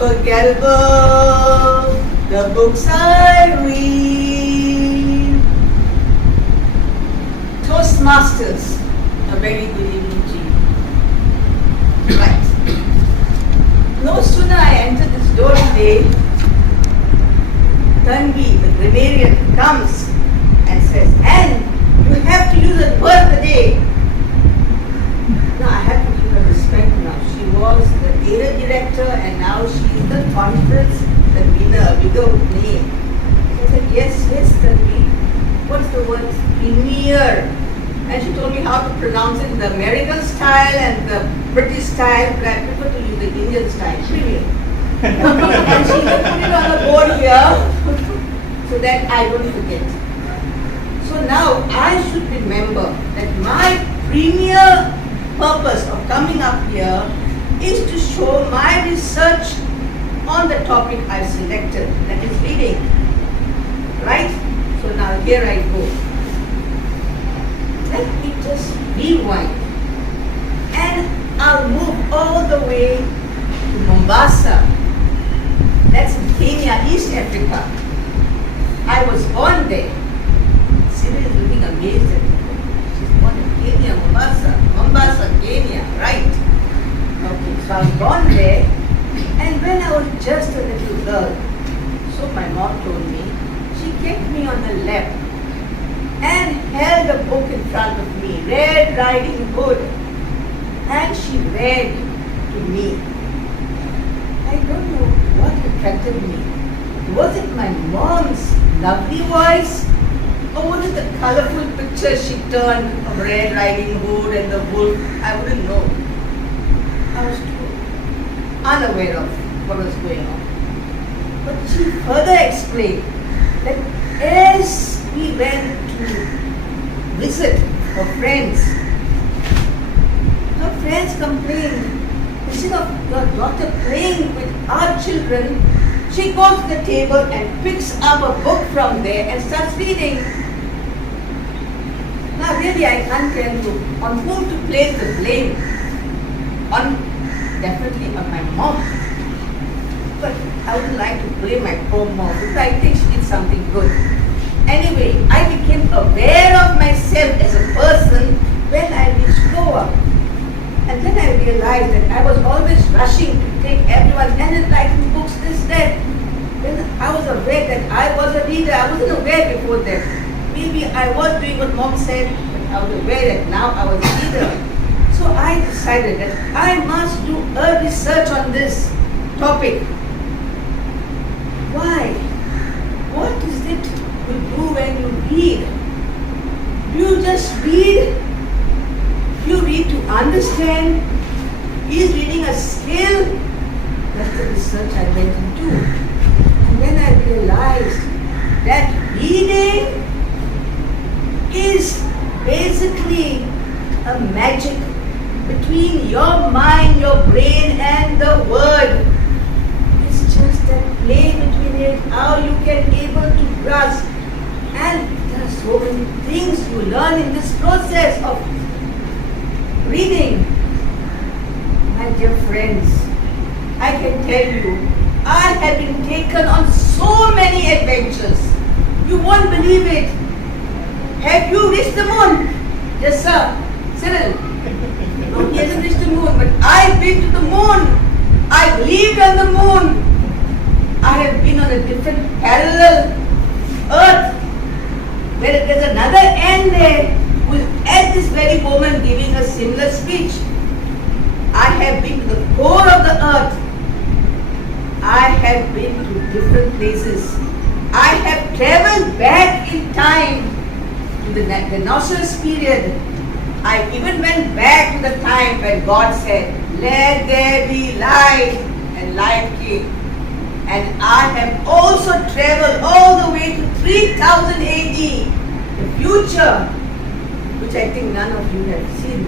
unforgettable, the books I read. Toastmasters, a very good evening to you. Right. No sooner I entered this door today, Tanvi, the grammarian, comes and says, "Ann, you have to use a word of the day." Now I have to give her respect now. She was the area director and now she is the conference, the winner, bigger name. So I said, yes, Tanvi. What's the word? Premier. And she told me how to pronounce it in the American style and the British style, but I prefer to use the Indian style. Premier. And she will put it on the board here so that I don't forget. So now I should remember that my premier purpose of coming up here is to show my research on the topic I've selected, that is reading. Right? So now here I go. Let me just rewind and I'll move all the way to Mombasa. That's in Kenya, East Africa. I was born there. Siri is looking amazed at me. She's born in Kenya, Mombasa, Kenya, right? Okay, so I was born there, and when I was just a little girl, so my mom told me, she kept me on her lap and held a book in front of me, Readng Hood, and she read to me. I don't know what attracted me. Was it my mom's lovely voice? Or was it the colorful pictures she turned of Red Riding Hood and the wolf? I wouldn't know. I was too unaware of what was going on. But she further explained that as we went to visit her friends complained, instead of your daughter playing with our children, she goes to the table and picks up a book from there and starts reading. Now really I can't tell you on whom to place the blame. Definitely on my mom. But I would like to blame my poor mom because I think she did something good. Anyway, I became aware of myself as a person when I reached Goa. And then I realized that I was always rushing to take everyone and writing books, this, that. Then I was aware that I was a reader. I wasn't aware before that. Maybe I was doing what mom said, but I was aware that now I was a reader. So I decided that I must do a research on this topic. Why? What is it you do when you read? Do you just read? Do you read to understand? Is reading a skill? That's the research I went into. And then I realized that reading is basically a magic between your mind, your brain and the word. It's just that play between it, how you can able to grasp. And there are so many things you learn in this process of reading. My dear friends, I can tell you, I have been taken on so many adventures. You won't believe it. Have you reached the moon? Yes, sir. Cyril. No, he hasn't reached the moon, but I've been to the moon. I've lived on the moon. I have been on a different parallel earth where there's another Ann there who is at this very moment giving a similar speech. I have been to the core of the earth. I have been to different places. I have traveled back in time to the Gnosis period. I even went back to the time when God said, "Let there be light," and light came. And I have also traveled all the way to 3000 AD, the future, which I think none of you have seen.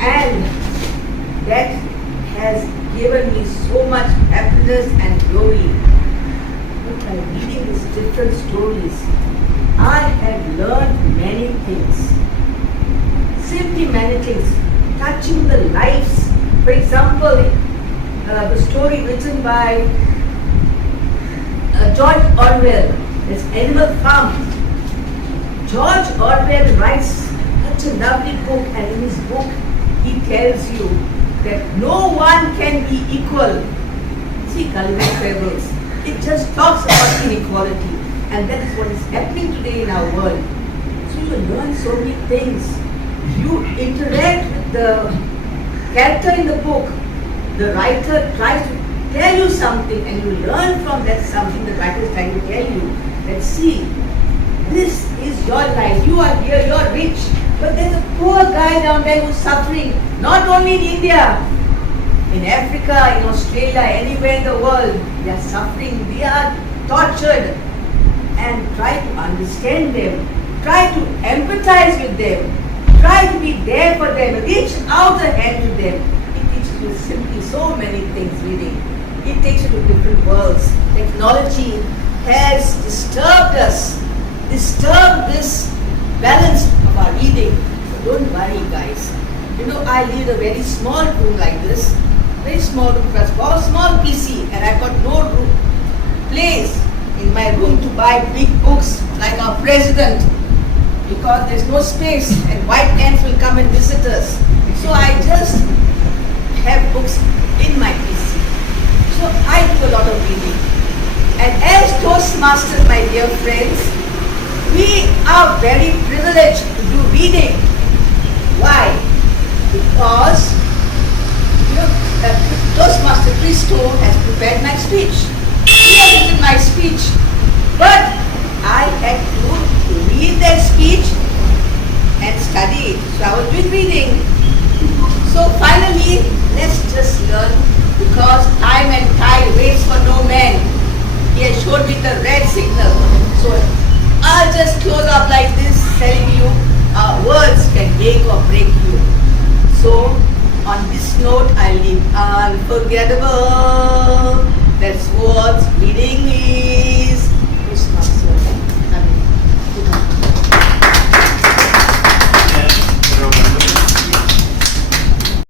And that has given me so much happiness and glory. But by reading these different stories, I have learned many things. Simply many things, touching the lives. For example, the story written by George Orwell. It's Animal Farm. George Orwell writes such a lovely book, and in his book he tells you that no one can be equal. See, Gulliver's Fables. It just talks about inequality, and that is what is happening today in our world. So you learn so many things. You interact with the character in the book. The writer tries to tell you something, and you learn from that something the writer is trying to tell you. That see, this is your life. You are here, you are rich, but there's a poor guy down there who's suffering. Not only in India, in Africa, in Australia, anywhere in the world, they are suffering. They are tortured. And try to understand them. Try to empathize with them. Try to be there for them. Reach out a hand to them. It teaches you simply so many things, reading. It takes you to different worlds. Technology has disturbed us, disturbed this balance of our reading. So don't worry, guys. You know, I live in a very small room like this. Very small room, small PC, and I've got no place in my room to buy big books like our president, because there's no space and white ants will come and visit us. So I just have books in my PC. So I do a lot of reading. And as Toastmasters, my dear friends, we are very privileged to do reading. Why? Because Toastmaster Christo has prepared my speech. He has written my speech. But I had to read that speech and study it. So I was doing reading. So finally, let's just learn, because time and tide waits for no man. He has shown me the red signal. So I'll just close up like this, telling you words can make or break you. So on this note, I'll leave unforgettable.